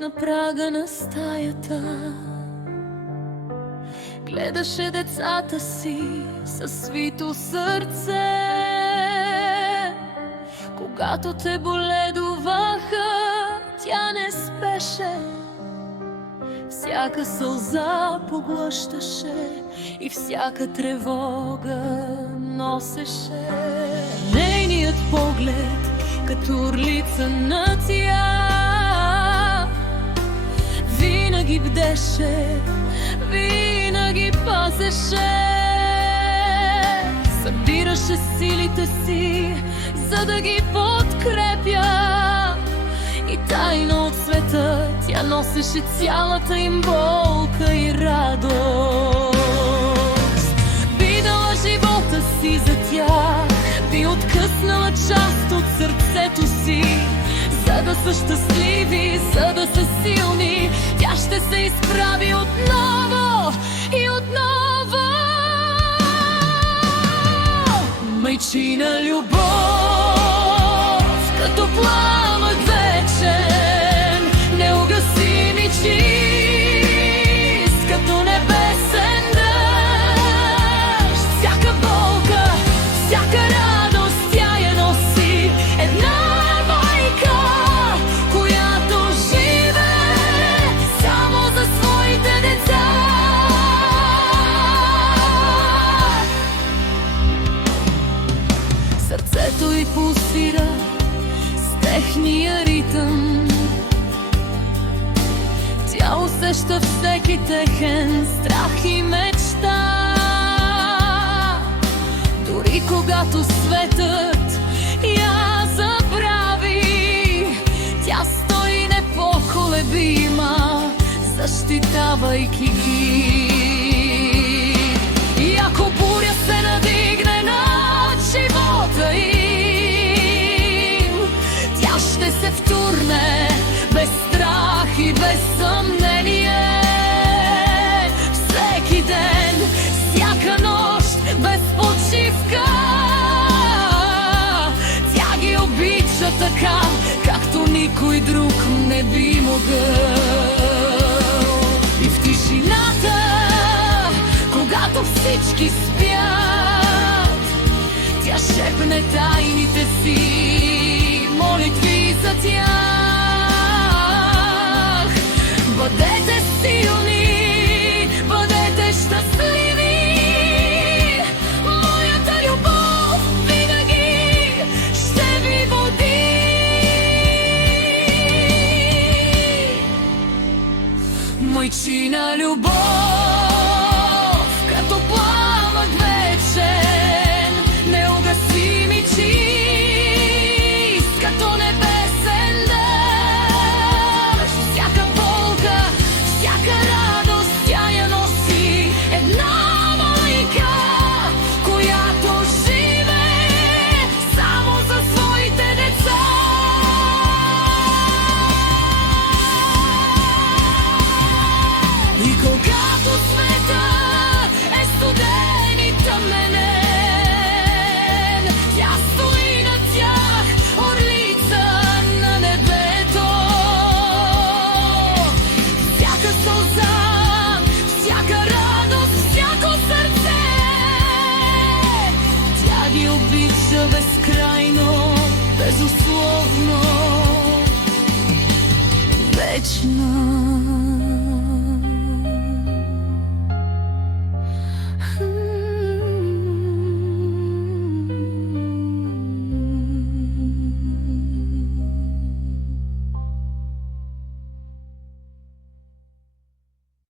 на прага на стаята. Гледаше децата си със свито сърце. Когато те боледуваха, тя не спеше. Всяка сълза поглъщаше и всяка тревога носеше. Нейният поглед като орлица на тя винаги бдеше, винаги пазеше. Събираше силите си, за да ги подкрепя. И тайно от света тя носеше цялата им болка и радост. Би дала живота си за тях, би откъснала част от сърцето си, за да са щастливи, за да са силни. Тя ще се изправи отново и отново. Майчина любов, като пламък вечен, неугасим и чист, като небесен дъжд. Всяка болка, всяка радост тя я носи. Една майка, която живее само за своите деца. Сърцето й пулсира с техния ритъм. Тя усеща всеки техен страх и мечта. Дори когато светът я забрави, тя стои непоколебима, защитавайки ги. И ако буря се надигне над живота им, тя ще се втурне без страх и без съмнение. Всеки ден, всяка нощ, без почивка, тя ги обича така, както никой друг не би могъл. И в тишината, когато всички спят, тя шепне тайните си молитви за тях. Бъдете силни, бъдете щастливи. Моята любов винаги ще ви води. Майчина любов, като пламък вечен, неугасим и чист, като небесен дъжд. Всяка болка, всяка радост тя я носи. Една майка, която живее само за своите деца. И когато света е студен и тъменен, тя стои над тях, орлица на небето. Всяка сълза, всяка радост, всяко сърце, тя ги обича безкрайно, безусловно, вечно.